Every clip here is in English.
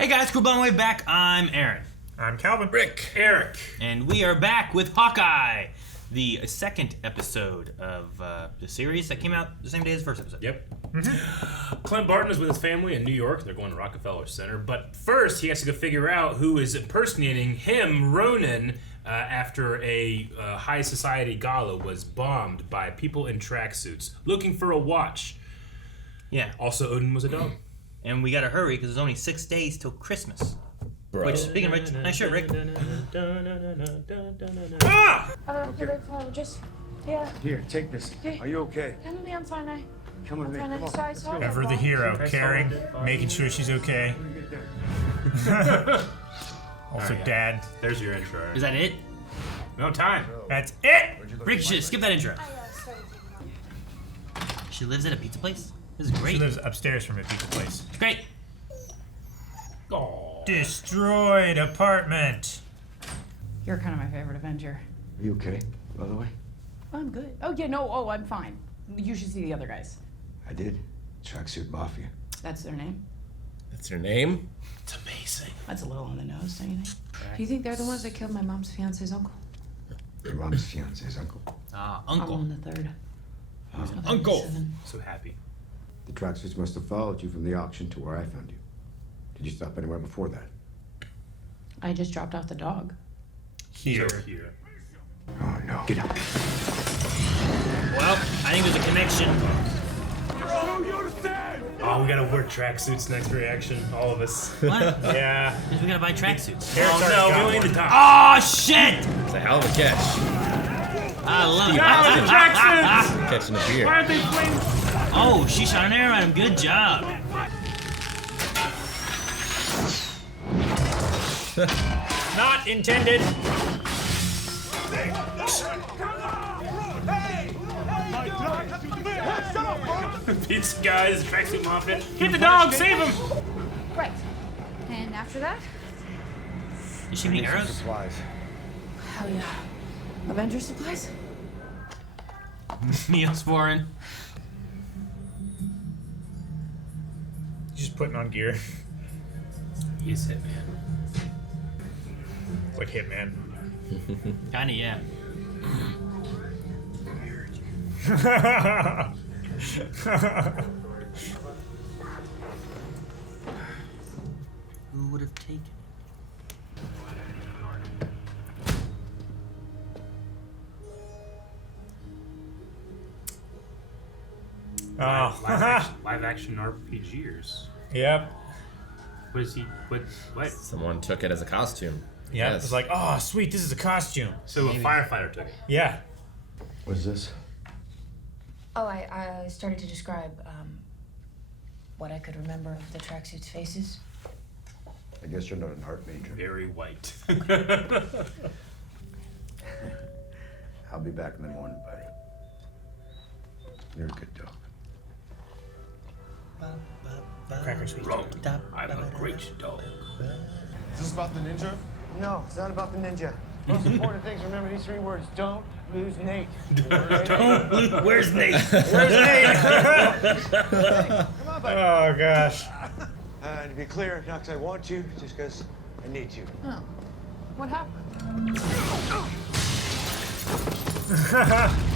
Hey guys, cool blowing way back. I'm Aaron. I'm Calvin. Rick. Eric. And we are back with Hawkeye, the second episode of the series that came out the same day as the first episode. Yep. Clint Barton is with his family in New York. They're going to Rockefeller Center. But first, he has to go figure out who is impersonating him, Ronan, after a high society gala was bombed by people in tracksuits looking for a watch. Yeah. Also, Odin was a dog. And we gotta hurry because there's only 6 days till Christmas. Bro. Which, speaking of which, nice shirt, Rick. Ah! Here, take this. Are you okay? Come with me, I'm fine. Come with me. Come on. Sorry. Ever the hero, caring, making sure she's okay. Also, yeah. Dad. There's your intro. Is that it? No time. That's it. Rick, you should skip that intro. She lives at a pizza place? This is great. She lives upstairs from a pizza place. It's great. Oh. Destroyed apartment. You're kind of my favorite Avenger. Are you okay, by the way? I'm good. Oh, yeah, no, I'm fine. You should see the other guys. I did. Tracksuit Mafia. That's their name? That's her name? It's amazing. That's a little on the nose, don't you think? Do you think they're the ones that killed my mom's fiance's uncle? Your mom's fiance's uncle. Uncle. I'm on the third. Uncle. So happy. The tracksuits must have followed you from the auction to where I found you. Did you stop anywhere before that? I just dropped off the dog. Here. So cute. Oh, no. Get out. Well, I think there's a connection. Oh, we gotta wear tracksuits next reaction. All of us. What? Yeah. Because we gotta buy tracksuits. Carrots Oh, already no, got we only one. need the top. Oh, shit! It's a hell of a catch. I love it. Tracksuits! Catching a beer. Why aren't they flaming? Oh, she shot an arrow at him. Good job. Not intended. Pizza guys, Tracksuit Mafia. Get the dog, save him! Right. And after that? Is she shooting arrows? Supplies. Hell yeah. Avenger supplies? Neosporin. Just putting on gear. He's Hitman. It's like Hitman. Kinda, yeah. Who would have taken it? Oh. Live action RPGers. Yep. What is he? What? Someone took it as a costume. Yeah. Yes. It's like, oh, sweet, this is a costume. So a firefighter took it. Yeah. What is this? Oh, I started to describe what I could remember of the tracksuits' faces. I guess you're not an art major. Very white. I'll be back in the morning, buddy. You're a good dog. Cracker sweet. I'm a great dog. Is this about the ninja? No, it's not about the ninja. Most important things, remember these 3 words. Don't lose Nate. Where's Nate? Where's Nate? Come on, buddy. Oh gosh. To be clear, not because I want to, just because I need to. Oh. What happened?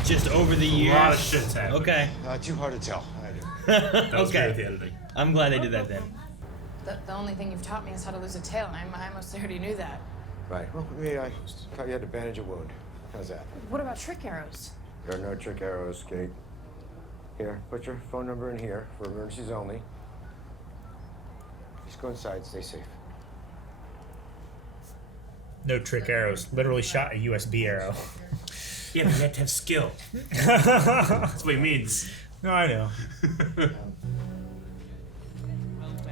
Just over the A years. lot of shit's happened. Okay. Too hard to tell. I do. That was great with Okay. the editing. I'm glad they did that then. The only thing you've taught me is how to lose a tail, and I almost already knew that. Right. Well, maybe I thought you had to bandage a wound. How's that? What about trick arrows? There are no trick arrows, Kate. Here, put your phone number in here for emergencies only. Just go inside, stay safe. No trick arrows. Literally shot a USB arrow. Yeah, but you have to have skill. That's what he means. No, I know.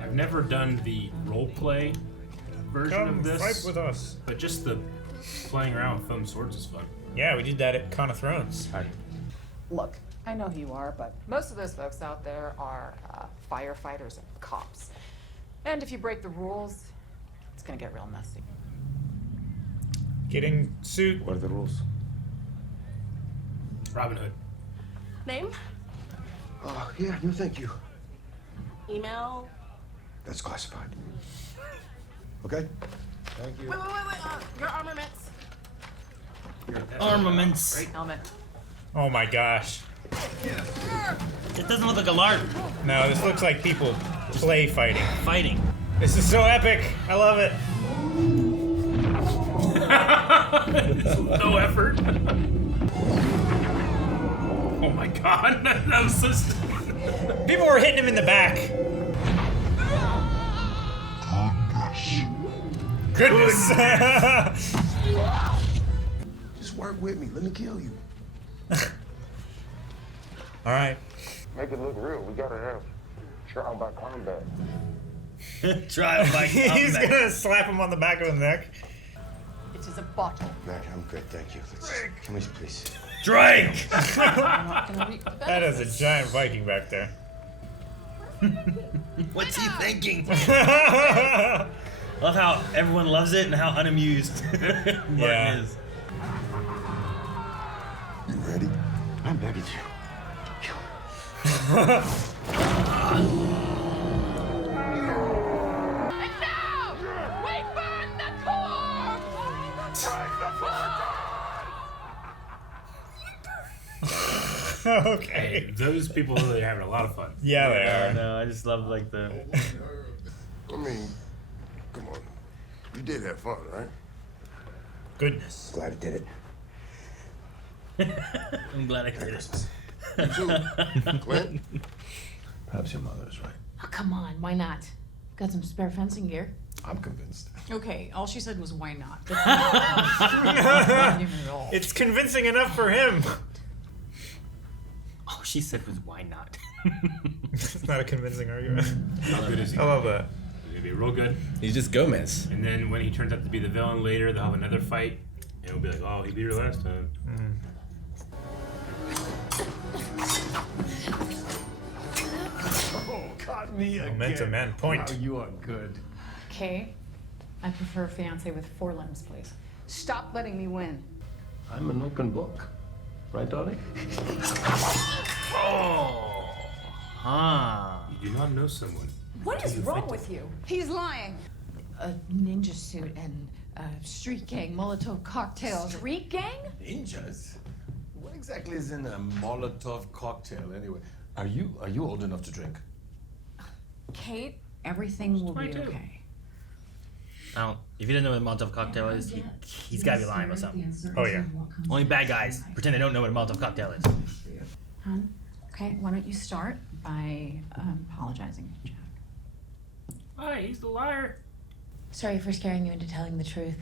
I've never done the role-play version Come of this, fight with us. but just the playing around with foam swords is fun. Yeah, we did that at Con of Thrones. Look, I know who you are, but most of those folks out there are firefighters and cops. And if you break the rules, it's gonna get real messy. Getting suit. What are the rules? Robin Hood. Name? Yeah, no thank you. Email? That's classified. Okay? Thank you. Wait. Your armaments. Armaments. Right. Helmet. Oh my gosh. It doesn't look like a LARP. No, this looks like people play fighting. Fighting. This is so epic. I love it. No effort. Oh my god, that was so stupid. People were hitting him in the back. Goodness. Just work with me. Let me kill you. All right. Make it look real. We gotta have trial by combat. Trial by He's combat. gonna slap him on the back of the neck. It is a bottle. Mac, I'm good, thank you. Can we please? Drink. I'm not gonna reap the That is benefits. a giant Viking back there. What's he thinking? Love how everyone loves it and how unamused Martin Yeah. is. You ready? I'm begging you. And now, we burn the corpse! Okay. Those people really are having a lot of fun. Yeah, they are. No, I just love like the. I mean, come on. You did have fun, right? Goodness. Glad I did it. I'm glad I heard it. You too. Clint? Perhaps your mother is right. Oh, come on, why not? Got some spare fencing gear. I'm convinced. Okay, all she said was why not. That's not him at all. It's convincing enough for him. All she said was, "Why not?" It's not a convincing argument. How good is he? I love that. He's gonna be real good. He's just Gomez. And then when he turns out to be the villain later, they'll have another fight. And we'll be like, oh, he beat her last time. Oh, caught me again. Momentum and point. Wow, you are good. Okay, I prefer fiance with 4 limbs, please. Stop letting me win. I'm an open book. Right, darling? Oh, huh. You do not know someone. What is wrong with you? He's lying. A ninja suit and street gang, Molotov cocktails. Street gang? Ninjas? What exactly is in a Molotov cocktail, anyway? Are you old enough to drink? Kate, everything will be 22. okay. I don't. If you didn't know what a Molotov cocktail is, he's gotta be lying about something. Oh yeah. Only bad guys pretend they don't know what a Molotov cocktail is. Hon, okay, why don't you start by apologizing to Jack? Hi, he's the liar. Sorry for scaring you into telling the truth.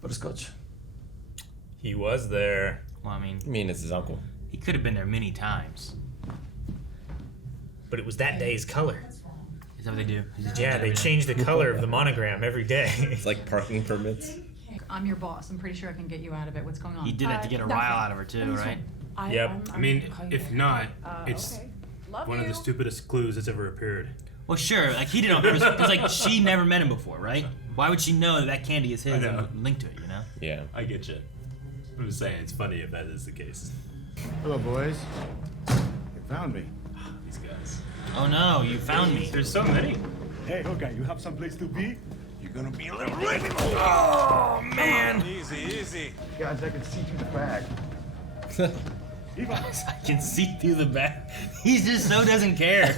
Butterscotch. He was there. Well, I mean, I mean, it's his uncle. he could have been there many times. But it was that day's color. Is that what they do? Yeah, they change the color of the monogram every day. It's like parking permits. I'm your boss. I'm pretty sure I can get you out of it. What's going on? He did have to get a rile out of her too, right? Yep. I mean, if not, it's Okay. Love one of the stupidest clues that's ever appeared. Well, sure. Like he did it on purpose because like she never met him before, right? Why would she know that that candy is his I know. and linked to it? You know? Yeah. I get you. I'm just saying, it's funny if that is the case. Hello, boys. You found me. These guys. Oh no, you found me. There's so many. Hey, Hawkeye, you have some place to be? You're gonna be a little late. Oh man! Easy. Guys, I can see through the bag. I can see through the back. He just so doesn't care.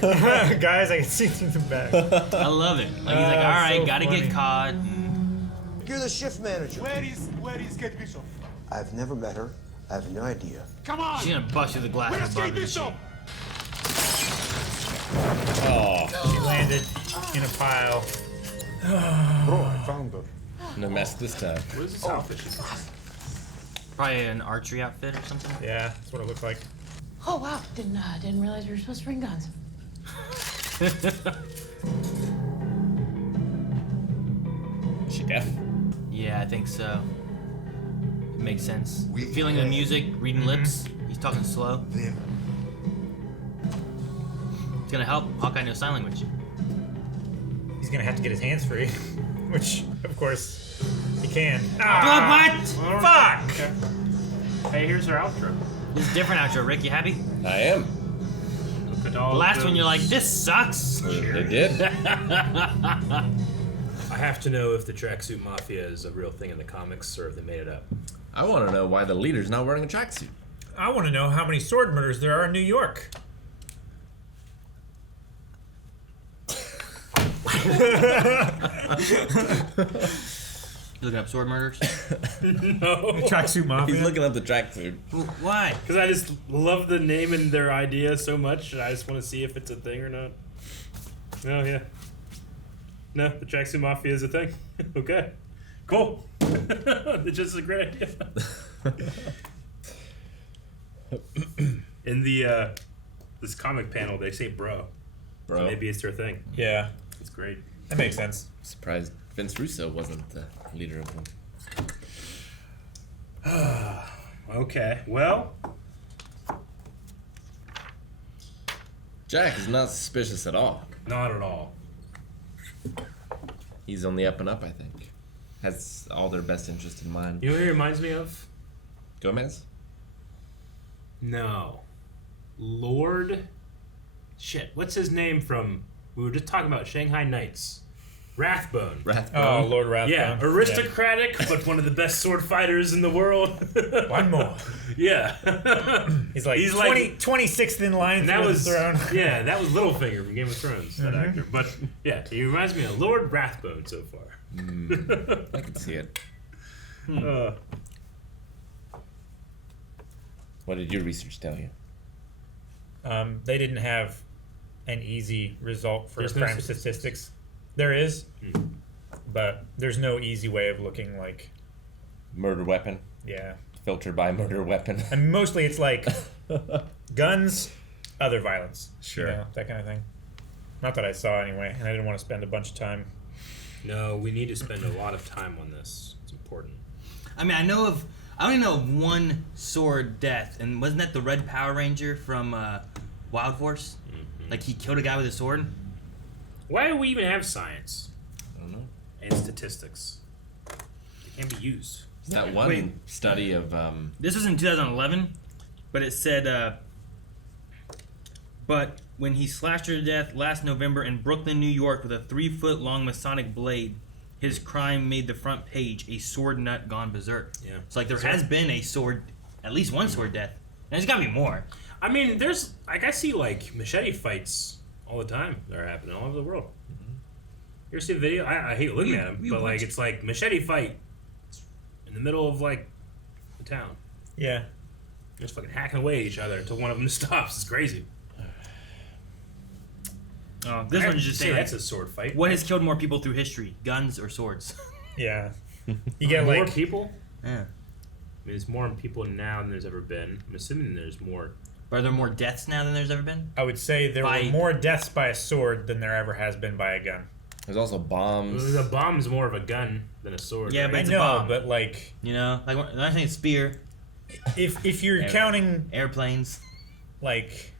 Guys, I can see through the back. I love it. Like he's like, all right, so gotta funny. get caught. You're the shift manager. Where is Kate Bishop? I've never met her. I have no idea. Come on! She's gonna bust through the glass Where's of the Kate barbecue Bishop? machine. Oh, She landed in a pile. Bro, I found her. no mess this time. What is this outfit? Probably an archery outfit or something. Yeah, that's what it looked like. Oh wow, didn't realize we were supposed to bring guns. Is she deaf? Yeah, I think so. It makes sense. We Feeling the have- music, reading lips. He's talking slow. There. It's gonna help. Hawkeye knows sign language. He's gonna have to get his hands free, which, of course, he can. What? Fuck! Hey, here's our outro. This is a different outro. Rick, you happy? I am. The last one, you're like, this sucks. They did. I have to know if the Tracksuit Mafia is a real thing in the comics or if they made it up. I want to know why the leader's not wearing a tracksuit. I want to know how many sword murders there are in New York. You looking up sword murders? No. Tracksuit Mafia. He's looking at the tracksuit. Why? Because I just love the name and their idea so much, and I just want to see if it's a thing or not. Oh, yeah. No, the Tracksuit Mafia is a thing. Okay. Cool. It's just a great idea. In the this comic panel, they say bro. Bro. So maybe it's their thing. Yeah, It's great. that makes sense. Surprised Vince Russo wasn't the leader of them. Okay, well, Jack is not suspicious at all. not at all. He's on the up and up, I think. Has all their best interest in mind. You know who he reminds me of? Gomez? No. Lord... Shit, what's his name from... We were just talking about Shanghai Knights. Rathbone. Rathbone. Oh, Lord Rathbone. Yeah, aristocratic, but one of the best sword fighters in the world. One more. Yeah. He's like 26th in line and for that the was throne. Yeah, that was Littlefinger from Game of Thrones, that actor. But yeah, he reminds me of Lord Rathbone so far. I can see it. What did your research tell you? They didn't have an easy result for There's no crime statistics. There is, but there's no easy way of looking like, Murder weapon. yeah. Filtered by murder weapon. And mostly it's like guns, other violence. Sure. You know, that kind of thing. Not that I saw anyway, and I didn't want to spend a bunch of time. No, we need to spend a lot of time on this. It's important. I mean, I only know of one sword death, and wasn't that the Red Power Ranger from Wild Force? Mm-hmm. Like, he killed a guy with a sword? Why do we even have science I don't know. and statistics? They can't be used. That one Wait. study of This was in 2011, but it said, but when he slashed her to death last November in Brooklyn, New York with a 3-foot-long Masonic blade, his crime made the front page, a sword nut gone berserk. Yeah. So, like, there has been a sword, at least one sword death. And there's gotta be more. I mean, there's like I see like machete fights all the time that are happening all over the world. You ever see a video? I hate looking at them, but like it's like machete fight in the middle of like the town. Yeah. They're just fucking hacking away at each other until one of them stops. It's crazy. This I one's just say saying, that's a sword fight. what has killed more people through history, guns or swords? Yeah. You get More like people? Yeah. I mean, there's more people now than there's ever been. I'm assuming there's more. Are there more deaths now than there's ever been? I would say there By- were more deaths by a sword than there ever has been by a gun. there's also bombs. The bomb's more of a gun than a sword. Yeah, right? but I it's a know, bomb. but like You know? Like, when I think spear, if you're Air- counting airplanes. like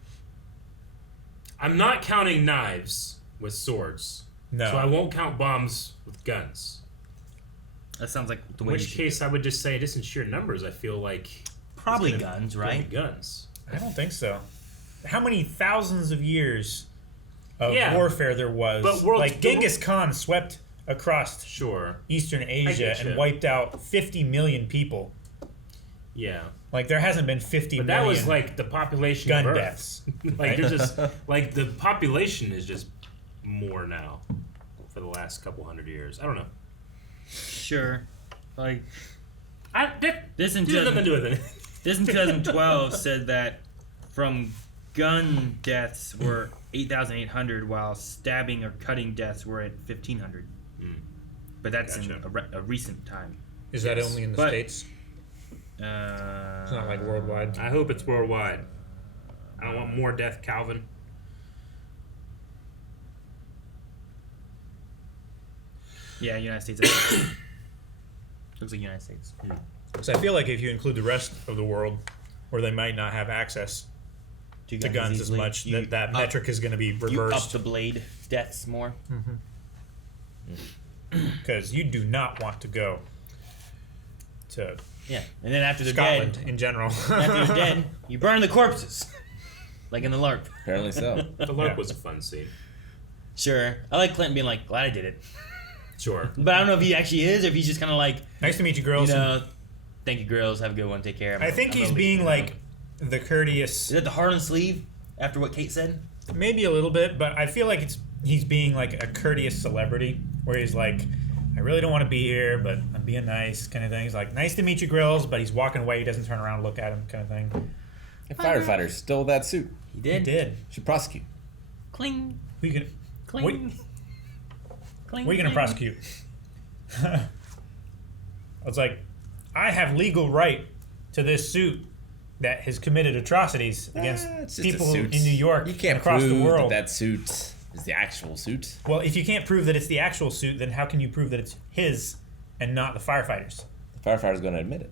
I'm not counting knives with swords. no. So I won't count bombs with guns. That sounds like the In way which you should case, I would just say, just in sheer numbers, I feel like Probably it's gonna- guns, it's gonna right? be guns. I don't think so. How many thousands of years of Yeah. warfare there was? But like Genghis Khan swept across Sure. Eastern Asia get and you. wiped out 50 million people. Yeah. Like there hasn't been 50 But million that was like the population gun of Earth. deaths. Like you're just like the population is just more now for the last couple hundred years. I don't know. Sure. Like, This has nothing to do with it. this in 2012 said that from gun deaths were 8,800, while stabbing or cutting deaths were at 1,500. But that's in a recent time. Is that only in the But- States? It's not like worldwide. I hope it's worldwide. I don't want more death, Calvin. Yeah, United States. Looks like United States. So I feel like if you include the rest of the world, where they might not have access to guns as easily. much, You that up- metric is going to be You up reversed. the blade deaths more. Because you do not want to go to Yeah, and then after they're Scotland dead, in general. after they're dead, you burn the corpses. like in the LARP. Apparently so. The LARP was a fun scene. Sure. I like Clint being like, glad I did it. Sure. But I don't know if he actually is or if he's just kind of like, Nice to meet you, girls. you know, thank you, girls. Have a good one. Take care. I think he's being like the courteous. Is that the heart on sleeve after what Kate said? Maybe a little bit, but I feel like he's being like a courteous celebrity, where he's like, I really don't want to be here, but I'm being nice, kind of thing. He's like, nice to meet you, girls, but he's walking away. He doesn't turn around and look at him, kind of thing. A firefighter stole that suit. He did. He did. Should prosecute. Cling. We can. Cling. Cling. What are you gonna prosecute? I was like, I have legal right to this suit that has committed atrocities against It's just a people suit. in New York You can't across prove the world. that suit is the actual suit. Well, if you can't prove that it's the actual suit, then how can you prove that it's his and not the firefighters? The firefighter's going to admit it.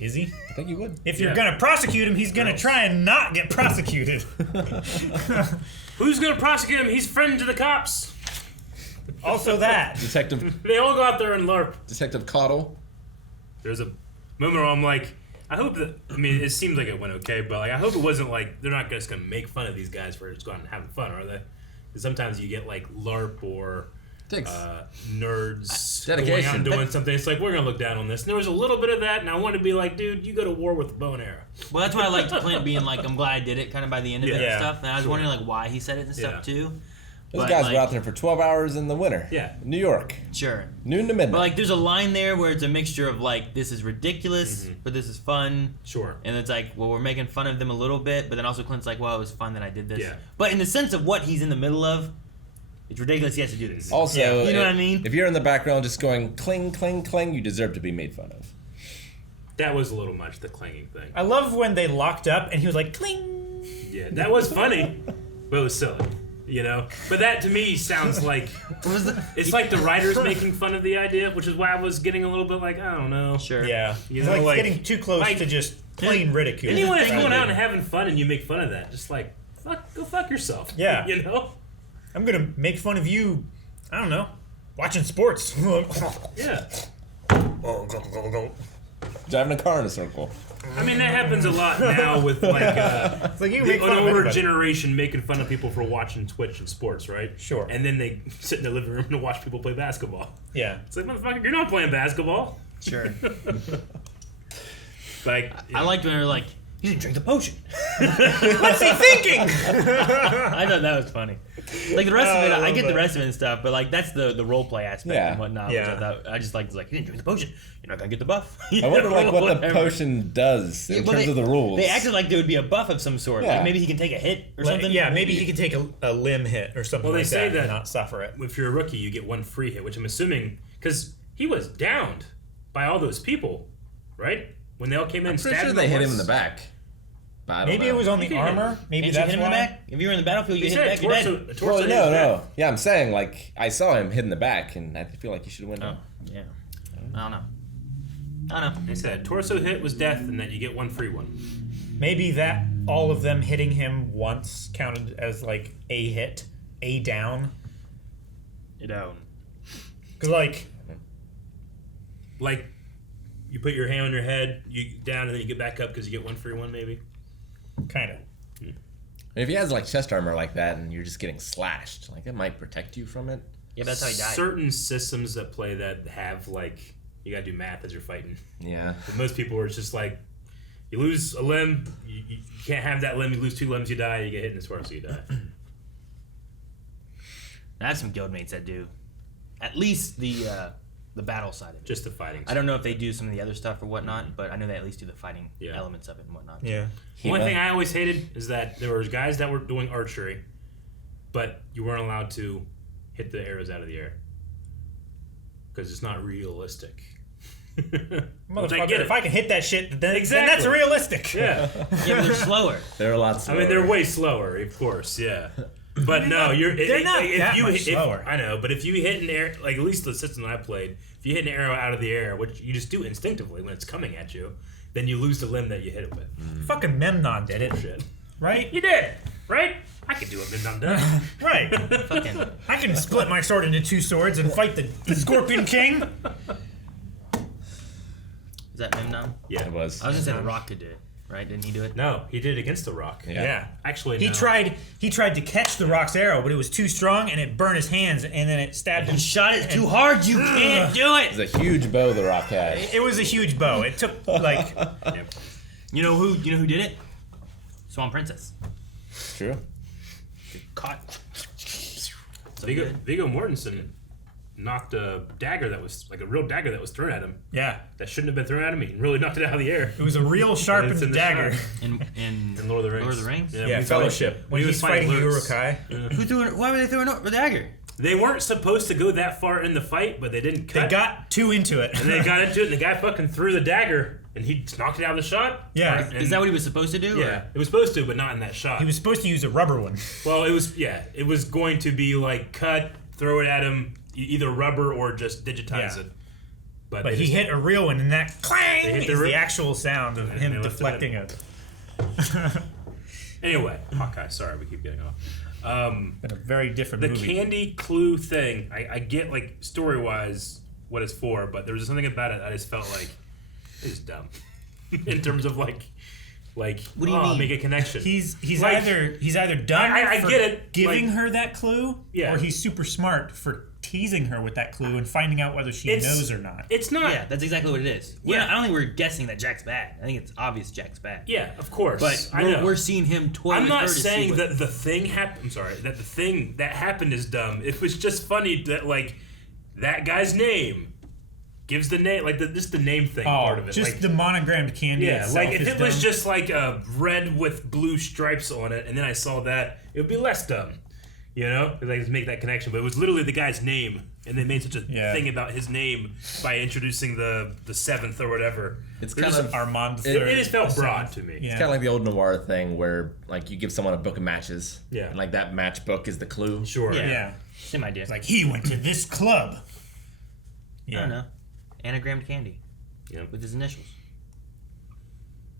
Is he? I think he would. If you're gonna prosecute him, he's gonna try and not get prosecuted. Who's gonna prosecute him? He's friend to the cops. Also that. Detective They all go out there and LARP. Detective Caudle. There's a moment where I'm like, I hope that. I mean, it seems like it went okay, but like, I hope it wasn't like they're not just gonna make fun of these guys for just going and having fun, are they? Because sometimes you get like LARP or nerds going out Dedication. and doing something. It's like we're gonna look down on this. And there was a little bit of that, and I want to be like, dude, you go to war with a bow and arrow. Well, that's why I liked Clint being like, I'm glad I did it, kind of by the end of it Yeah. and stuff. And I was wondering like why he said it and stuff too. Those But, guys like, were out there for 12 hours in the winter. Yeah. New York. Sure. Noon to midnight. But like, there's a line there where it's a mixture of like, this is ridiculous, but this is fun. Sure. And it's like, well, we're making fun of them a little bit, but then also Clint's like, well, it was fun that I did this. Yeah. But in the sense of what he's in the middle of, it's ridiculous he has to do this. Also, you know what I mean? If you're in the background just going cling, cling, cling, you deserve to be made fun of. That was a little much, the clanging thing. I love when they locked up and he was like, cling. Yeah, that was funny, but it was silly. You know, but that to me sounds like it's like the writers making fun of the idea, which is why I was getting a little bit like, I don't know. Sure. Yeah. You It's know, like like- getting too close like- to just plain ridicule. Anyone that's thing going with out it- and having fun and you make fun of that, just like go fuck yourself. Yeah. You know. I'm gonna make fun of you, I don't know, watching sports. Yeah. Driving a car in a circle. I mean that happens a lot now with like It's like you can the make fun of older anybody. generation making fun of people for watching Twitch and sports, right? Sure. And then they sit in their living room and watch people play basketball. Yeah. It's like, motherfucker, you're not playing basketball. Sure. Like I liked when they were like, you didn't drink the potion. What's he thinking? I thought that was funny. Like the rest of it, I get the that. rest of it and stuff, but like that's the role play aspect Yeah. and whatnot. Yeah. Which I thought I just liked like, you didn't drink the potion. You're not gonna get the buff. I wonder like what the Whatever. potion does in Well, terms of the rules. They acted like there would be a buff of some sort. Yeah. Like maybe he can take a hit or something. Yeah, maybe he could take a limb hit or something Well, they like say that and that- not suffer it. if you're a rookie, you get one free hit, which I'm assuming because he was downed by all those people, right? When they all came in, I'm pretty stabbed sure they hit him in once. the back. But I don't Maybe know. it was on the can hit him. armor. Maybe Can't you that's hit him in why. the back? If you're in the battlefield, you He hit him said back, you're torso, dead. torso Well, hit no, his no. back. Yeah, I'm saying like I saw him hit in the back, and I feel like he should have went Oh, down. yeah. I don't know. I don't know. They said torso hit was death, and that you get one free one. Maybe that all of them hitting him once counted as like a hit, a down. You don't. Cause like Like you put your hand on your head, you down, and then you get back up because you get one free one, maybe. kind of. And if he has like chest armor like that, and you're just getting slashed, like that might protect you from it. Yeah, that's how he died. Certain systems that play that have like you gotta do math as you're fighting. Yeah. But most people are just like, you lose a limb, you can't have that limb. You lose 2 limbs, you die. You get hit in the torso, you die. I have some guildmates that do. At least the battle side of it. Just the fighting. I don't know if they do some of the other stuff or whatnot, but I know they at least do the fighting Yeah. elements of it and whatnot. Yeah. One thing I always hated is that there were guys that were doing archery, but you weren't allowed to hit the arrows out of the air because it's not realistic. Motherfucker, get if it. I can hit that shit, then Exactly. that's realistic. Yeah, Yeah, but they're slower. There are lots. I mean they're way slower, of course. Yeah, but no, they're not that much slower. I know, but if you hit an arrow, like at least the system that I played, if you hit an arrow out of the air, which you just do instinctively when it's coming at you, then you lose the limb that you hit it with. Fucking Memnon did it, Shit, right? you did, right? I could do it, but I'm done. Right. Fucking. I can split my sword into 2 swords and fight the Scorpion King. Is that Memnon? Yeah, It was. I was gonna say the Rock could do it. right? Didn't he do it? No, he did it against the Rock. Yeah. Actually, He no. tried to catch the Rock's arrow, but it was too strong and it burned his hands, and then it stabbed him. You shot it too hard. You can't do it. It's a huge bow the Rock had. It was a huge bow. It took like You know who did it? Swan Princess. True. Caught. So Viggo good. Mortensen knocked a dagger that was like a real dagger that was thrown at him. yeah. That shouldn't have been thrown at him. He really knocked it out of the air. It was a real It's sharpened in the dagger. shot. In Lord of the Rings. Lord of the Rings? Yeah, we Fellowship. When he he's was fighting Lurks. Uruk-hai. Who threw it? Why were they throwing the dagger? They weren't supposed to go that far in the fight, but they didn't cut. They got too into it. and they got into it, and the guy fucking threw the dagger, and he knocked it out of the shot. Yeah. And- Is that what he was supposed to do? Yeah, it was supposed to, but not in that shot. He was supposed to use a rubber one. Well, it was going to be like cut, throw it at him, either rubber or just digitize Yeah. it. But they he just- hit a real one, and that clang They hit the is real- the actual sound of And him they left it deflecting in. it. Anyway, Hawkeye. Sorry, we keep getting off. Been a very different The movie. candy clue thing, I get like story wise what it's for, but there was something about it I just felt like it's dumb in terms of like What do you mean? make a connection. He's Like, either done I for get it, giving like- her that clue, Yeah. or he's super smart for teasing her with that clue and finding out whether she It's- knows or not. It's not. Yeah, that's exactly what it is. Yeah. I don't think we're guessing that Jack's bad. I think it's obvious Jack's bad. Yeah, of course. But I know. we're seeing him toy I'm with not her to see saying what- that the thing happened. I'm sorry, that the thing that happened is dumb. It was just funny that like that guy's name gives the name, like just the name thing part of it. just like, the monogrammed candy. yeah, itself like if is it was dumb. just like a red with blue stripes on it, and then I saw that, it would be less dumb. You know, because I just make that connection. But it was literally the guy's name, and they made such a thing about his name by introducing the seventh or whatever. It's There's kind of Armand It III. just felt broad to me. Yeah. It's kind of like the old noir thing where like you give someone a book of matches. Yeah. And like that match book is the clue. Sure. Yeah. Yeah. Same idea. It's like he went to this club. I don't know. Anagrammed candy. Yeah. With his initials.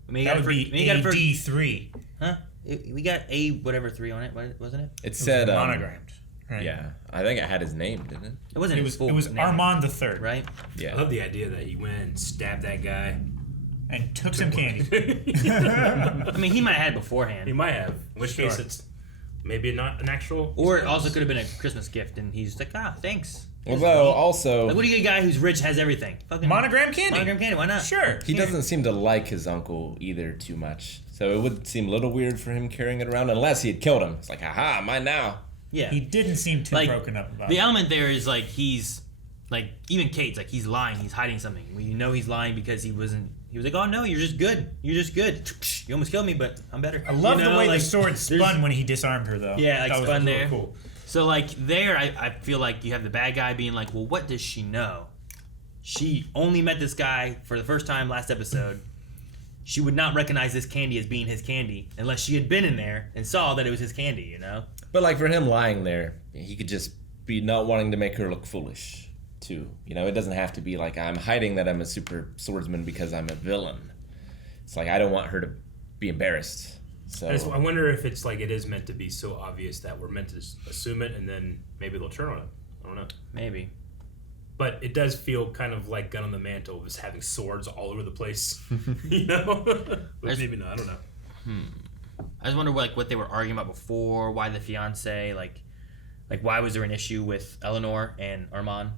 I mean, That would be AD3. Huh? We got A whatever 3 on it, wasn't it? It said monogrammed. Right. Yeah, I think it had his name, didn't it? It wasn't. It his was full it was name, Armand III, right? I Yeah. love the idea that he went and stabbed that guy. and took some candy. I mean, he might have had it He beforehand, might have. In which case, it's maybe not an actual. or it also could have been a Christmas gift, and he's like, thanks. Although also Like, what do you get a guy who's rich has everything? Fucking Monogram candy. Monogram candy. Why not? Sure. he doesn't seem to like his uncle either too much. So it would seem a little weird for him carrying it around unless he had killed him. It's like, haha, mine now. Yeah. He didn't seem too Like, broken up about the it. element there is like he's like even Kate's like he's lying, he's hiding something. We know he's lying because he was like, oh no, you're just good. You're just good. You almost killed me, but I'm better. I love You know, the way like, the sword there's- spun when he disarmed her, though. Yeah, like That was spun really there. Cool. So like there, I feel like you have the bad guy being like, well, what does she know? She only met this guy for the first time last episode. She would not recognize this candy as being his candy unless she had been in there and saw that it was his candy, you know? But like for him lying there, he could just be not wanting to make her look foolish too. You know, it doesn't have to be like I'm hiding that I'm a super swordsman because I'm a villain. It's like I don't want her to be embarrassed. So I wonder if it's like it is meant to be so obvious that we're meant to assume it, and then maybe they'll turn on it. I don't know. Maybe. But it does feel kind of like Gun on the Mantle, just having swords all over the place. You know? But maybe not. I don't know. I just wonder what they were arguing about before. Why the fiance? Like why was there an issue with Eleanor and Armand?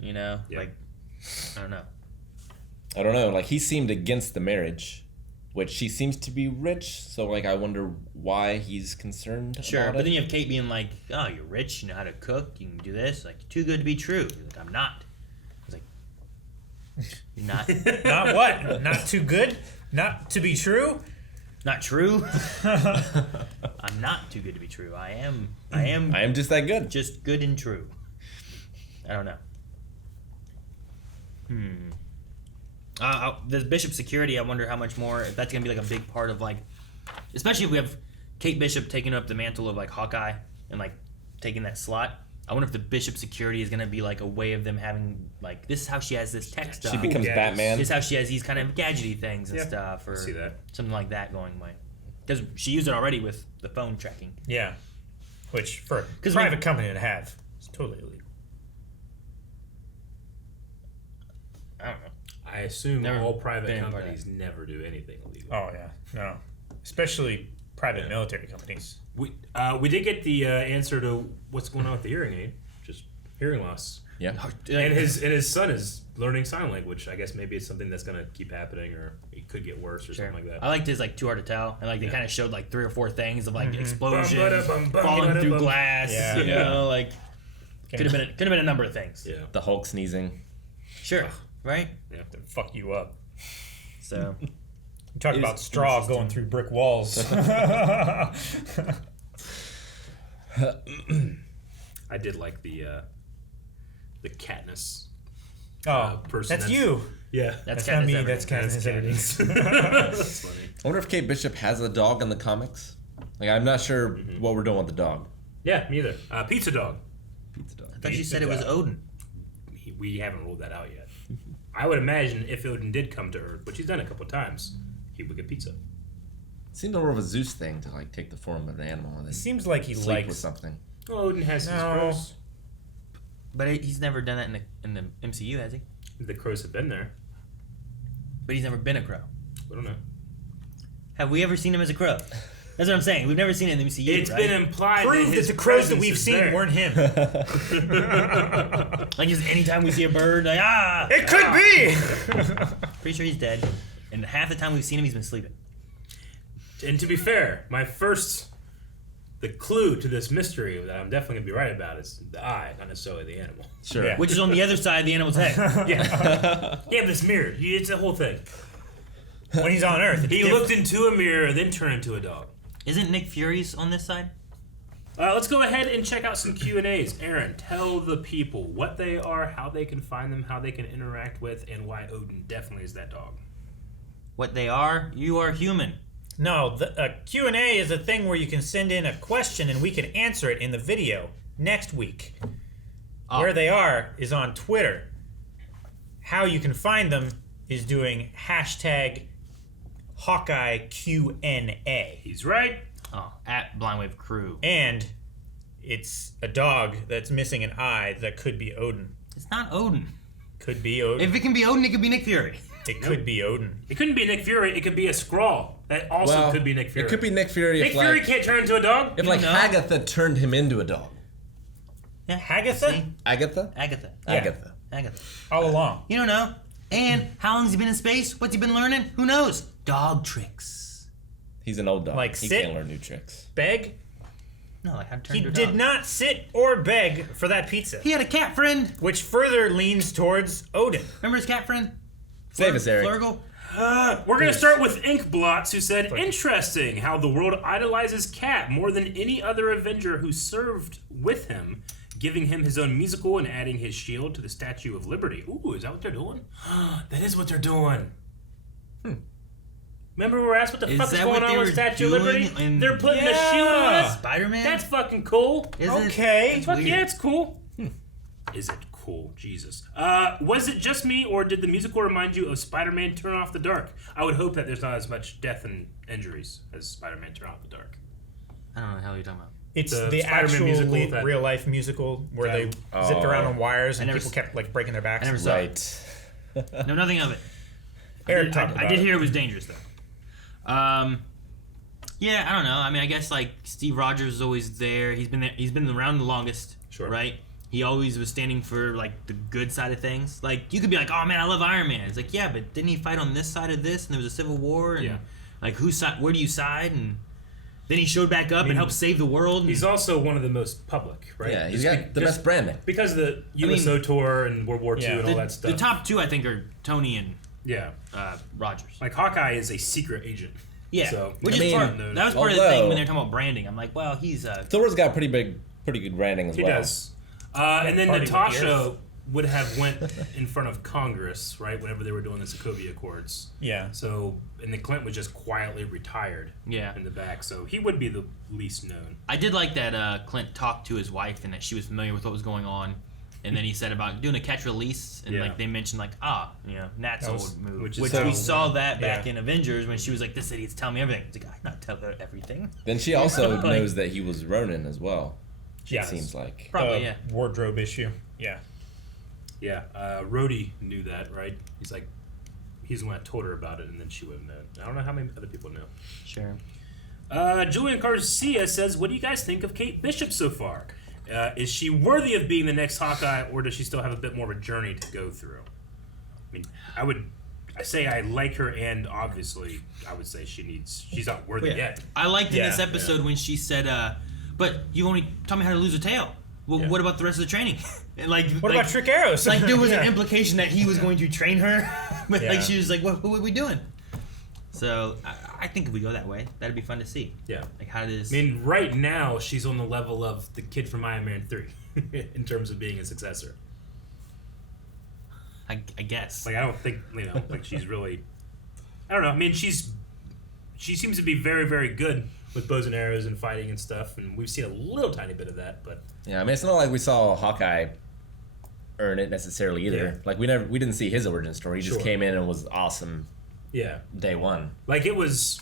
You know, Yeah. like I don't know. I don't know. Like he seemed against the marriage, which she seems to be rich. So like I wonder why he's concerned. Sure, about but it. then you have Kate being like, "Oh, you're rich. You know how to cook. You can do this. Like too good to be true." He's like, "I'm not." I was like, "You're not? Not what? Not too good? Not to be true? Not true? I'm not too good to be true. I am. I am just that good. Just good and true. I don't know. The Bishop security, I wonder how much more, if that's going to be like a big part of like, especially if we have Kate Bishop taking up the mantle of like Hawkeye and like taking that slot. I wonder if the Bishop security is going to be like a way of them having like, this is how she has this tech stuff. She becomes gadgets. Batman. This is how she has these kind of gadgety things and Yeah, stuff, or see that. something like that going away. Because she used it already with the phone tracking. Yeah. Which, for a 'Cause private company to have, it's totally illegal. I don't know. I assume Never all private been a part of companies never do anything illegal. Oh yeah, no, especially private military companies. We did get the answer to what's going on with the hearing aid, just hearing loss. Yeah. And his son is learning sign language. I guess maybe it's something that's gonna keep happening, or it could get worse, or something like that. I liked his like Too Hard to Tell, and like they kind of showed like 3 or 4 things of like explosions, Bum-ba-da-bum, falling through bum-ba-da-bum. glass. Yeah. You know, like could have been a number of things. Yeah. The Hulk sneezing. Sure. Right. Yeah. To fuck you up. So. You talk It about is straw interesting. going through brick walls. I did like the Katniss. Oh, person that's you. Yeah. That's Katniss not me. Everdeen. That's Katniss Everdeen. That's funny. I wonder if Kate Bishop has a dog in the comics. Like, I'm not sure what we're doing with the dog. Yeah, me either. Pizza Dog. Pizza dog. I thought you said it was Odin. We haven't ruled that out yet. I would imagine if Odin did come to Earth, which he's done a couple times, he would get pizza. Seems more of a Zeus thing to like take the form of an animal and then Seems like he sleep with likes. something. Well, Odin has his crows. But he's never done that in the MCU, has he? The crows have been there. But he's never been a crow. I don't know. Have we ever seen him as a crow? That's what I'm saying. We've never seen it in the MCU. It's right? been implied Prove that that his the crows that presence we've is seen there. weren't him. Like just anytime we see a bird, like It could be. Pretty sure he's dead. And half the time we've seen him, he's been sleeping. And to be fair, the clue to this mystery that I'm definitely gonna be right about is the eye, not necessarily the animal. Sure. Yeah. Which is on the other side of the animal's head. Yeah, this mirror. It's a whole thing. When he's on Earth, it's He different. looked into a mirror, then turned into a dog. Isn't Nick Fury's on this side? Let's go ahead and check out some Q&As. Aaron, tell the people what they are, how they can find them, how they can interact with, and why Odin definitely is that dog. What they are? You are human. No, the Q&A is a thing where you can send in a question and we can answer it in the video next week. Where they are is on Twitter. How you can find them is doing hashtag Hawkeye Q&A. He's right. Oh, at Blind Wave Crew. And it's a dog that's missing an eye that could be Odin. It's not Odin. Could be Odin. If it can be Odin, it could be Nick Fury. It could be Odin. It couldn't be Nick Fury. It could be a Skrull. That also could be Nick Fury. It could be Nick Fury Nick if Fury like can't turn into a dog. if like Hagatha turned him into a dog. Yeah. Hagatha? See? Agatha? Agatha. Yeah. Agatha. Agatha. All along. You don't know. And how long has he been in space? What's he been learning? Who knows? Dog tricks. He's an old dog. Like he sit? can't learn new tricks. Beg? No, like how to turn He into a did dog. not sit or beg for that pizza. He had a cat friend. Which further leans towards Odin. Remember his cat friend? Save us, Eric. Flurgle? We're going to start with Inkblots, who said, interesting how the world idolizes Cat more than any other Avenger who served with him, giving him his own musical and adding his shield to the Statue of Liberty. Ooh, is that what they're doing? That is what they're doing. Remember we were asked what the Is fuck is that going what on they with were Statue of doing Liberty? in- They're putting a shield on us? Spider-Man? That's fucking cool. Is Okay. Fuck weird. yeah, it's cool. Is it cool? Jesus. Was it just me, or did the musical remind you of Spider-Man Turn Off the Dark? I would hope that there's not as much death and injuries as Spider-Man Turn Off the Dark. I don't know what the hell you're talking about. It's The the Spider-Man actual musical that- real life musical where they zipped around on wires and never people s- kept like breaking their backs. I never saw it. Right. No, nothing of it. Eric talked about I did it. hear it was dangerous though. Yeah, I don't know. I mean, I guess like Steve Rogers is always there. He's been there. He's been around the longest. Sure. Right. He always was standing for like the good side of things. Like you could be like, oh man, I love Iron Man. It's like, yeah, but didn't he fight on this side of this? And there was a civil war. And Yeah. like whose side? Where do you side? And then he showed back up and helped save the world. And He's also one of the most public, right? Yeah, he's Just got the just best branding. Because of the USO tour and World War II and all that stuff. the top two, I think, are Tony and Yeah. Rogers. Like Hawkeye is a secret agent. Yeah, So, which I is mean, part. That was part of the thing although- when they're talking about branding. I'm like, well, he's Thor's got pretty good branding as He well. does. And then Party with Natasha would have went in front of Congress, right, whenever they were doing the Sokovia Accords. Yeah. So, and then Clint was just quietly retired Yeah. in the back. So he would be the least known. I did like that Clint talked to his wife and that she was familiar with what was going on. And then he said about doing a catch release, and Yeah. like they mentioned like Nat's That was- old move, which which, is we how- saw that back Yeah. in Avengers when she was like, "This idiot's telling me everything." It's like, I not tell her everything. Then she also Like- knows that he was Ronin as well. Yeah. It seems like. Probably, yeah. Wardrobe issue. Yeah. Yeah. Rhodey knew that, right? He's like, he's the one that told her about it, and then she wouldn't know. I don't know how many other people know. Sure. Julian Garcia says, what do you guys think of Kate Bishop so far? Is she worthy of being the next Hawkeye, or does she still have a bit more of a journey to go through? I mean, I say I like her, and obviously I would say she's not worthy yet. I liked in this episode when she said, but you only taught me how to lose a tail. Well, what about the rest of the training? And what about trick arrows? Like there was an implication that he was going to train her, but like she was like, what are we doing? So I think if we go that way, that'd be fun to see. Yeah. Like how does... I mean, right now she's on the level of the kid from Iron Man 3 in terms of being a successor. I guess. Like I don't think like she's really. I don't know. I mean, she seems to be very, very good with bows and arrows and fighting and stuff, and we've seen a little tiny bit of that, but yeah, I mean, it's not like we saw Hawkeye earn it necessarily either. Yeah. Like we didn't see his origin story. He just came in and was awesome. Yeah, day one. Like it was,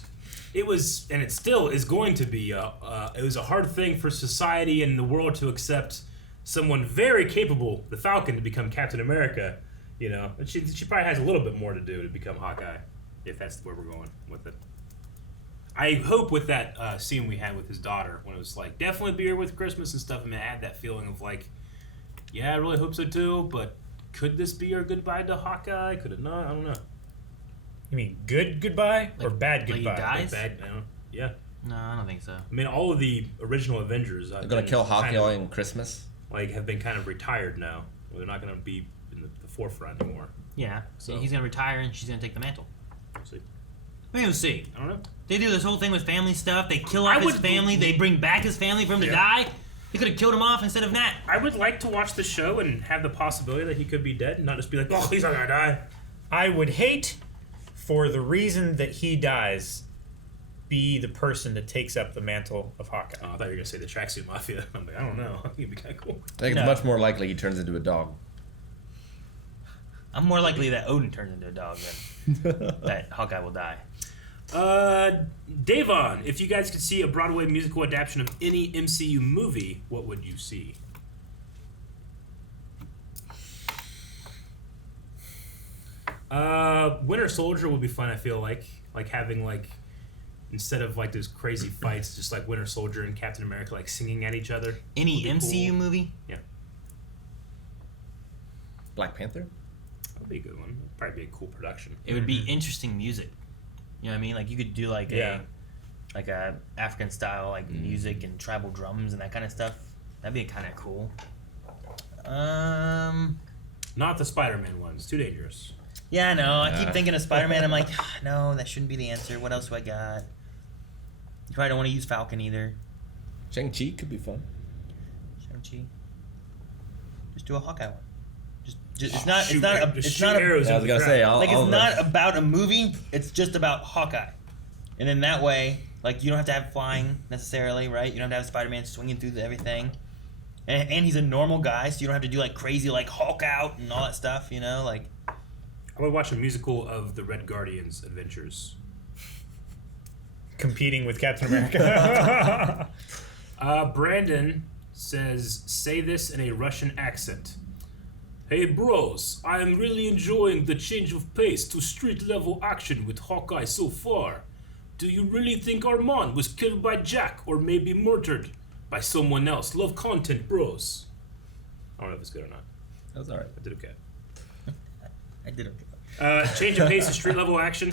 and it still is going to be. It was a hard thing for society and the world to accept someone very capable, the Falcon, to become Captain America. You know, and she probably has a little bit more to do to become Hawkeye, if that's where we're going with it. I hope with that scene we had with his daughter, when it was like, definitely be here with Christmas and stuff, I mean, I had that feeling of like, yeah, I really hope so too, but could this be our goodbye to Hawkeye? Could it not? I don't know. You mean good goodbye or bad goodbye? Like he dies? Like bad, yeah. No, I don't think so. I mean, all of the original Avengers they're going to kill Hawkeye in Christmas? Like, have been kind of retired now. They're not going to be in the forefront anymore. Yeah. So he's going to retire and she's going to take the mantle. We'll see. Maybe we'll see. I don't know. They do this whole thing with family stuff. They kill off his family. They bring back his family for him to die. They could have killed him off instead of Nat. I would like to watch the show and have the possibility that he could be dead and not just be like, oh, he's not going to die. I would hate for the reason that he dies be the person that takes up the mantle of Hawkeye. Oh, I thought you were going to say the Tracksuit Mafia. I'm like, I don't know. I think it'd be kind of cool. I think it's much more likely he turns into a dog. I'm more likely that Odin turns into a dog than that Hawkeye will die. Davon, if you guys could see a Broadway musical adaptation of any MCU movie, what would you see? Winter Soldier would be fun, I feel like. Like having, like, instead of, like, those crazy fights, just, like, Winter Soldier and Captain America, like, singing at each other. Any MCU movie? Yeah. Black Panther? That would be a good one. It'd probably be a cool production. It would be interesting music. You know what I mean? Like, you could do, like, a African style, like, music and tribal drums and that kind of stuff. That'd be kind of cool. Not the Spider-Man ones. Too dangerous. Yeah, I know. I keep thinking of Spider-Man. I'm like, no, that shouldn't be the answer. What else do I got? You probably don't want to use Falcon either. Shang-Chi could be fun. Shang-Chi. Just do a Hawkeye one. Just it's I was gonna say, it's not about a movie. It's just about Hawkeye, and in that way, like you don't have to have flying necessarily, right? You don't have to have Spider-Man swinging through everything, and he's a normal guy, so you don't have to do like crazy like Hulk out and all that stuff, you know, like. I would watch a musical of the Red Guardian's adventures. Competing with Captain America. Brandon says, say this in a Russian accent. Hey bros, I am really enjoying the change of pace to street-level action with Hawkeye so far. Do you really think Armand was killed by Jack or maybe murdered by someone else? Love content, bros. I don't know if it's good or not. That was alright. I did okay. I did okay. Change of pace to street-level action?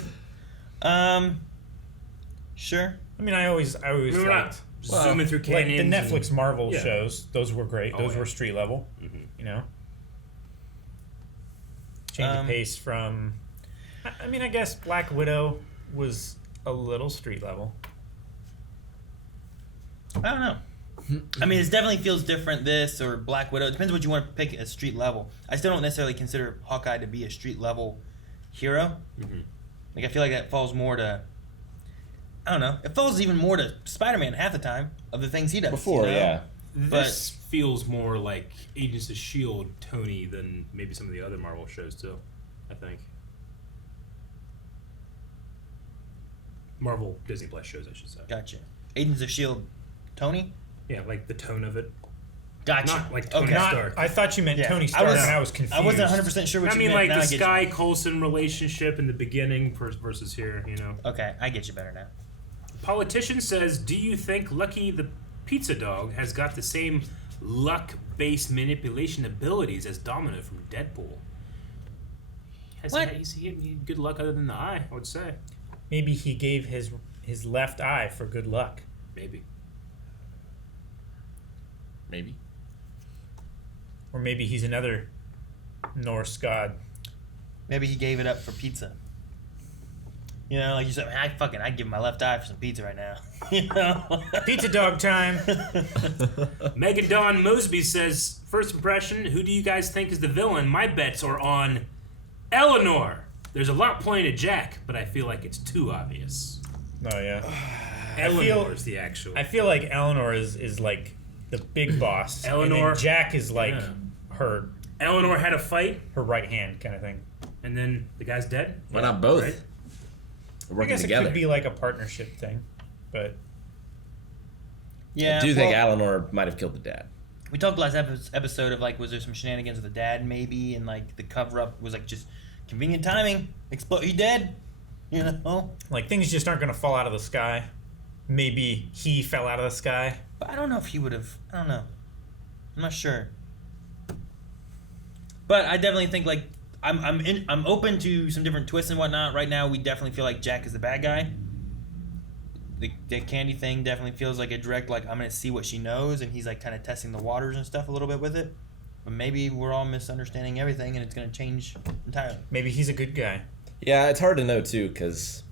Sure. I mean, I always We're not zooming through canyons. Like the Netflix Marvel shows, those were great. Those were street level. Mm-hmm. You know, change of pace from. I mean, I guess Black Widow was a little street level. I don't know. I mean, it definitely feels different. This or Black Widow. It depends what you want to pick as street level. I still don't necessarily consider Hawkeye to be a street level hero. Mm-hmm. Like I feel like that falls more to. I don't know. It falls even more to Spider-Man half the time of the things he does. Before, you know? yeah. This feels more like Agents of S.H.I.E.L.D. Tony than maybe some of the other Marvel shows too, I think. Marvel Disney Plus shows, I should say. Gotcha. Agents of S.H.I.E.L.D. Tony? Yeah, like the tone of it. Gotcha. Not like Tony Okay. Stark. I thought you meant Yeah. Tony Stark, and I was confused. I wasn't 100% sure what I you mean, meant. like Now the I get Sky Coulson relationship in the beginning versus here, you know. you. Okay, I get you better now. Politician says, do you think Lucky the pizza dog has got the same luck-based manipulation abilities as Domino from Deadpool? What? He had good luck other than the eye, I would say. Maybe he gave his left eye for good luck. Maybe. Maybe. Or maybe he's another Norse god. Maybe he gave it up for pizza. You know, like you said, I'd give my left eye for some pizza right now. You know? Pizza dog time. Megan Dawn Mosby says, first impression, who do you guys think is the villain? My bets are on Eleanor. There's a lot pointed at Jack, but I feel like it's too obvious. Oh, yeah. Eleanor's the actual. I feel like Eleanor is like the big boss. Eleanor. And then Jack is like her Eleanor had a fight, her right hand kind of thing. and then the guy's dead? Why not both? Right? We're I working guess together. it could be like a partnership thing, but Yeah. I do think well, Eleanor might have killed the dad. we talked last episode of like, was there some shenanigans with the dad maybe, and like the cover up was like just convenient timing. He dead. You know. like things just aren't gonna fall out of the sky. Maybe he fell out of the sky. But I don't know if he would have. I don't know. I'm not sure. But I definitely think like I'm open to some different twists and whatnot. Right now, we definitely feel like Jack is the bad guy. The candy thing definitely feels like a direct like I'm gonna see what she knows, and he's like kind of testing the waters and stuff a little bit with it. But maybe we're all misunderstanding everything, and it's gonna change entirely. Maybe he's a good guy. Yeah, it's hard to know too, because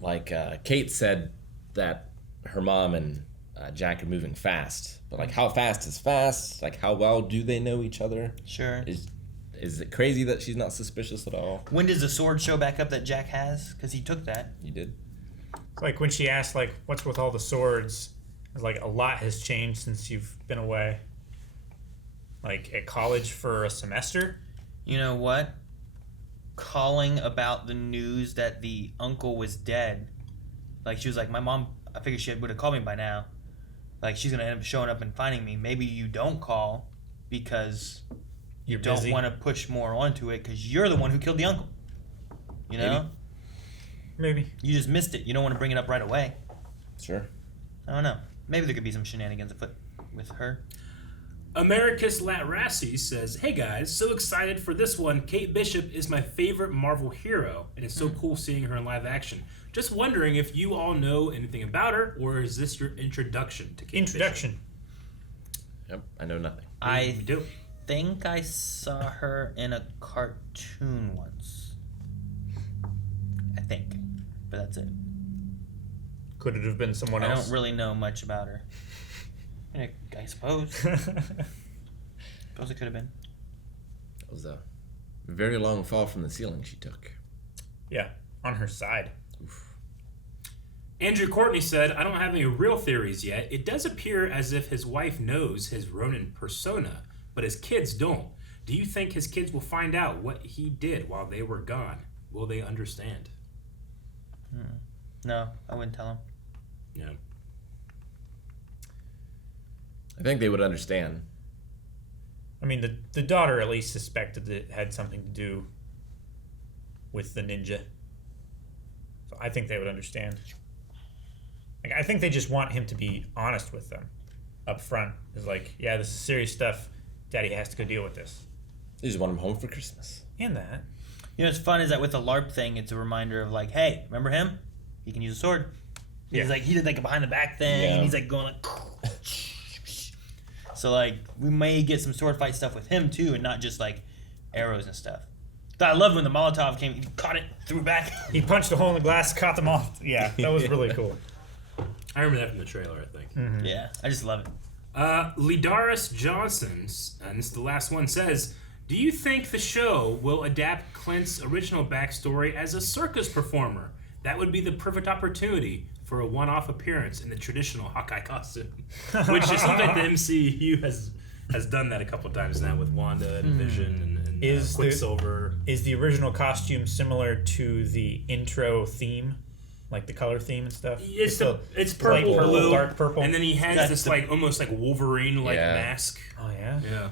like Kate said that her mom and Jack are moving fast, but like how fast is fast? Like how well do they know each other? Sure. Is it crazy that she's not suspicious at all? When does the sword show back up that Jack has? Because he took that. You did. It's like when she asked like, "What's with all the swords?" It's like a lot has changed since you've been away. Like at college for a semester. You know what? Calling about the news that the uncle was dead. Like, she was like, my mom, I figured she would have called me by now. Like, she's going to end up showing up and finding me. Maybe you don't call because you You're don't busy. want to push more onto it because you're the one who killed the uncle. You know? Maybe. You just missed it. You don't want to bring it up right away. Sure. I don't know. Maybe there could be some shenanigans afoot with her. Americus Latrassi says, hey guys, so excited for this one. Kate Bishop is my favorite Marvel hero, and it's so cool seeing her in live action. Just wondering if you all know anything about her, or is this your introduction to Kate Introduction. Yep, I know nothing. I do. think I saw her in a cartoon once. I think. But that's it. Could it have been someone I else? don't really know much about her. I suppose. Suppose it could have been. That was a very long fall from the ceiling she took. Yeah, on her side. Andrew Courtney said, I don't have any real theories yet. It does appear as if his wife knows his Ronin persona, but his kids don't. Do you think his kids will find out what he did while they were gone? Will they understand? No, I wouldn't tell him. Yeah. I think they would understand. I mean, the daughter at least suspected it had something to do with the ninja. So I think they would understand. Like, I think they just want him to be honest with them up front. It's like, yeah, this is serious stuff. Daddy has to go deal with this. They just want him home for Christmas. And that. You know what's fun is that with the LARP thing, it's a reminder of like, hey, remember him? He can use a sword. Yeah. He's like, he did like a behind the back thing, Yeah. and he's like going like. So like, we may get some sword fight stuff with him too, and not just like arrows and stuff. But I loved when the Molotov came, he caught it, threw it back. He punched a hole in the glass, caught them all. Yeah, that was really cool. I remember that from the trailer, I think. Mm-hmm. Yeah, I just love it. Lidaris Johnson, and this is the last one, says, do you think the show will adapt Clint's original backstory as a circus performer? That would be the perfect opportunity for a one-off appearance in the traditional Hawkeye costume. Which it seems like the MCU has done that a couple times now with Wanda and Vision and Quicksilver. Is the original costume similar to the intro theme like the color theme and stuff. It's the purple, light blue, dark purple, and then he has this like almost like Wolverine like mask. Oh yeah. Yeah.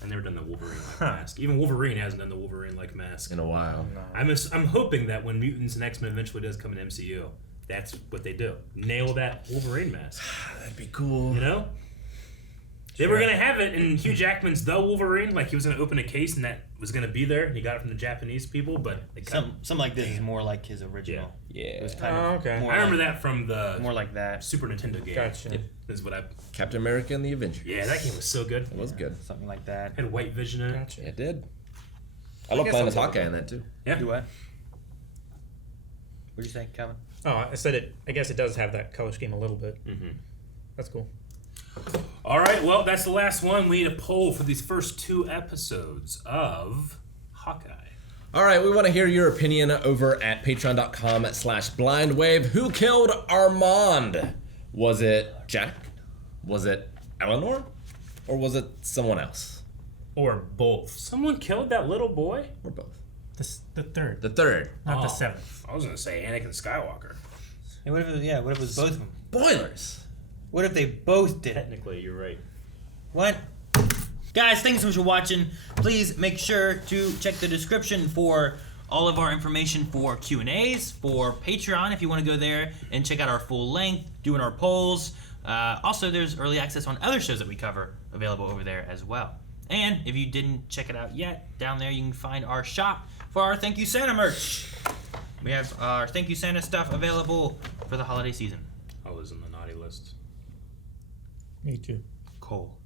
I've never done the Wolverine like mask. Even Wolverine hasn't done the Wolverine like mask in a while. No. I'm hoping that when Mutants and X-Men eventually does come in MCU, that's what they do. Nail that Wolverine mask. That'd be cool. You know? They were gonna have it in Hugh Jackman's The Wolverine, like he was gonna open a case and that was gonna be there. And he got it from the Japanese people, but they something like this is more like his original. Yeah. It was kind of okay. I remember that from the more like that Super Nintendo game. Gotcha. Yep. This is what I. Captain America and the Avengers. Yeah, that game was so good. It was good. Something like that. Had White Vision in it. Gotcha. It did. I love playing as Hawkeye in that too. Yeah. Do what? What'd you say, Kevin? Oh, I said it. I guess it does have that color scheme a little bit. Mm-hmm. That's cool. All right, well, that's the last one. We need a poll for these first 2 episodes of Hawkeye. All right, we want to hear your opinion over at patreon.com/blindwave. Who killed Armand? Was it Jack? Was it Eleanor? Or was it someone else? Or both. Someone killed that little boy? Or both? The third. The third. Not the 7th. I was going to say Anakin Skywalker. Hey, what if it was both of them? Spoilers. What if they both did it? Technically, you're right. What? Guys, thanks so much for watching. Please make sure to check the description for all of our information for Q&As, for Patreon if you want to go there and check out our full length, doing our polls. Also, there's early access on other shows that we cover available over there as well. And if you didn't check it out yet, down there you can find our shop for our Thank You Santa merch. We have our Thank You Santa stuff available for the holiday season. I was in the naughty list. Me too. Cool.